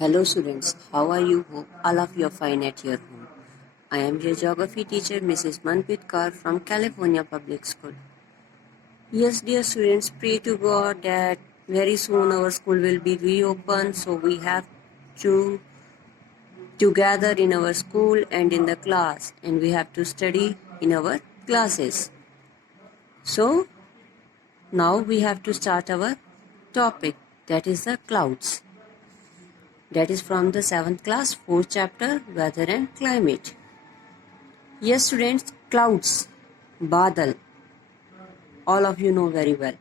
Hello students, how are you? Hope all of you are fine at your home. I am your geography teacher Mrs. Manpreet Kaur from California Public School. Yes dear students, pray to God that very soon our school will be reopened, so we have to gather in our school and in the class, and we have to study in our classes. So now we have to start our topic, that is the clouds. That is from the 7th class, 4th chapter, Weather and Climate. Yes students, clouds, badal, all of you know very well.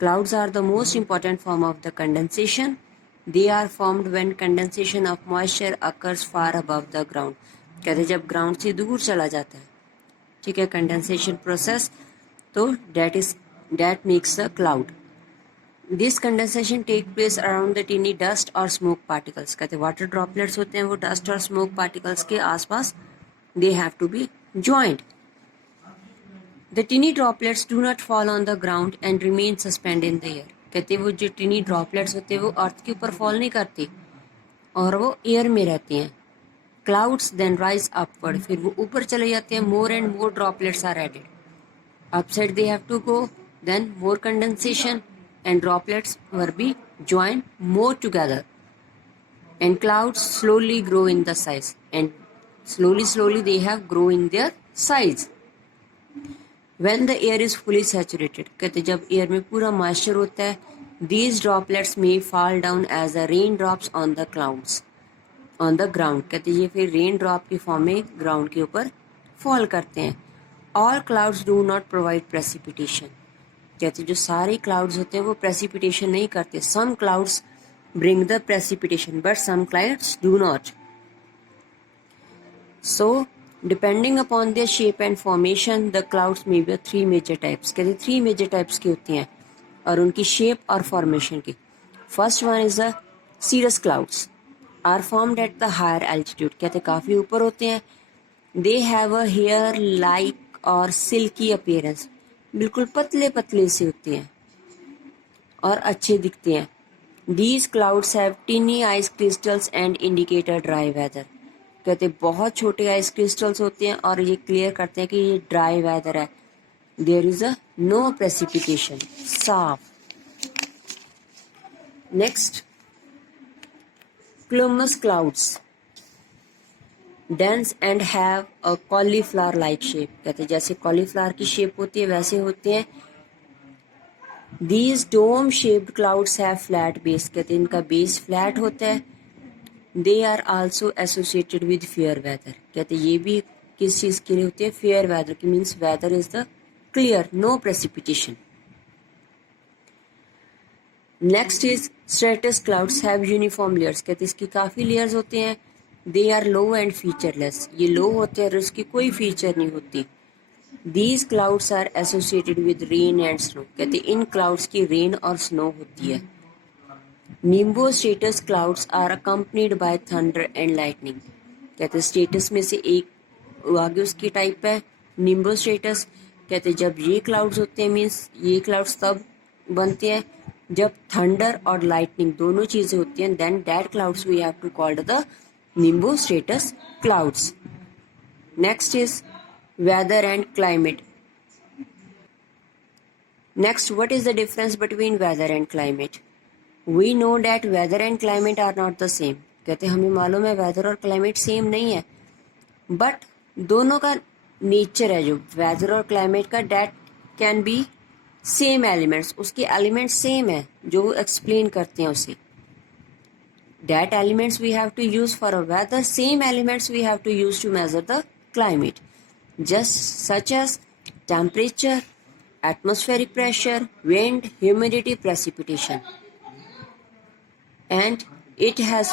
Clouds are the most important form of the condensation. They are formed when condensation of moisture occurs far above the ground. कहते जब ground से दूर चला जाता है, ठीक है, condensation process, तो that makes the cloud. This condensation take place around the teeny dust or smoke particles. कहते water droplets होते हैं वो dust और smoke particles के आसपास, they have to be joined. The teeny droplets do not fall on the ground and remain suspended in the air. कहते वो जो teeny droplets होते हैं वो अर्थ के ऊपर फॉल नहीं करते और वो एयर में रहते हैं. Clouds then rise upward. फिर वो ऊपर चले जाते हैं. More and more droplets are added. Upside they have to go. Then more condensation and droplets will be joined more together. And clouds slowly grow in the size. And slowly they have grow in their size. When the air is fully saturated, कहते जब air में पूरा moisture होता है, these droplets may fall down as the raindrops on the clouds, on the ground. कहते ये फिर rain drop की फॉर्म में ग्राउंड के ऊपर फॉल करते हैं. All clouds do not provide precipitation. कहते जो सारे क्लाउड्स होते हैं वो प्रेसिपिटेशन नहीं करते. Some clouds bring the precipitation, but some clouds do not. So, depending upon their shape and formation, the clouds may be three major types. कहते three major types की होती हैं और उनकी shape और formation की. First one is the cirrus clouds, are formed at the higher altitude. कहते काफ़ी ऊपर होते हैं. They have a hair-like or silky appearance. बिल्कुल पतले पतले से होते हैं और अच्छे दिखते हैं. These clouds have teeny ice crystals and indicate a dry weather. कहते बहुत छोटे आइस क्रिस्टल्स होते हैं और ये क्लियर करते हैं कि ये ड्राई वेदर है. There is a no precipitation, साफ. Next, cumulus clouds, dense and have a cauliflower like shape. कहते जैसे कॉलीफ्लावर की शेप होती है वैसे होते हैं. These dome shaped clouds have flat base. कहते इनका बेस फ्लैट होता है. They are also associated with fair weather. कहते ये भी किस चीज़ के लिए होती है? fair weather की means weather is the clear, no precipitation. Next is stratus clouds have uniform layers. कहते इसकी काफ़ी layers होते हैं. They are low and featureless. ये low होते हैं और इसकी कोई feature नहीं होती. These clouds are associated with rain and snow. कहते इन clouds की rain और snow होती है. Nimbostratus clouds are accompanied by thunder and lightning. कहते स्टेटस में से एक आगे उसकी टाइप है निम्बोस्ट्रेटस. कहते जब ये क्लाउड्स होते हैं मीन्स ये क्लाउड्स तब बनते हैं जब थंडर और लाइटनिंग दोनों चीज़ें होती हैं. Then that clouds we have to called the nimbostratus clouds. Next is weather and climate. Next, what is the difference between weather and climate? We know that weather and climate are not the same. कहते हमें मालूम है weather और climate same नहीं है, but दोनों का nature है जो वेदर और क्लाइमेट का, that can be same elements. उसके एलिमेंट्स सेम है जो एक्सप्लेन करते हैं उसे. That elements we have to use for a weather, same elements we have to use to measure the climate, just such as temperature, atmospheric pressure, wind, humidity, precipitation. And it has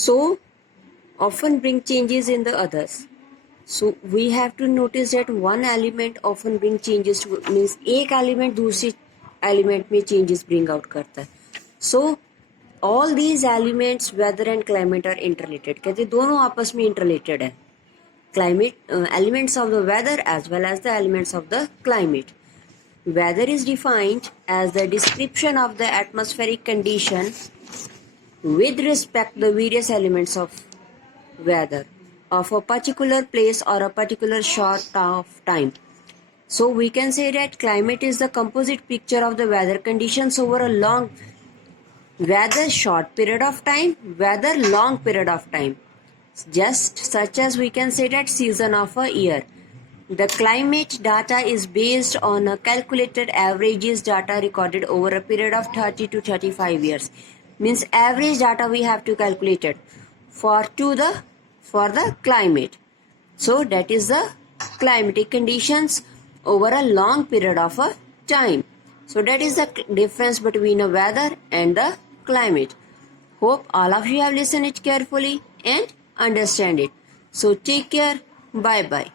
so often bring changes in the others. So we have to notice that one element often bring changes to, means एक element दूसरी element में changes bring out करता है. So all these elements, weather and climate, are interrelated. कहते दोनों आपस में interrelated है. Climate elements of the weather as well as the elements of the climate. Weather is defined as the description of the atmospheric condition with respect to the various elements of weather of a particular place or a particular short of time. So we can say that climate is the composite picture of the weather conditions over a long, whether short period of time, whether long period of time. Just such as we can say that season of a year. The climate data is based on a calculated averages data recorded over a period of 30 to 35 years. Means average data we have to calculate it for the climate. So that is the climatic conditions over a long period of a time. So that is the difference between a weather and the climate. Hope all of you have listened it carefully and understand it. So take care. Bye bye.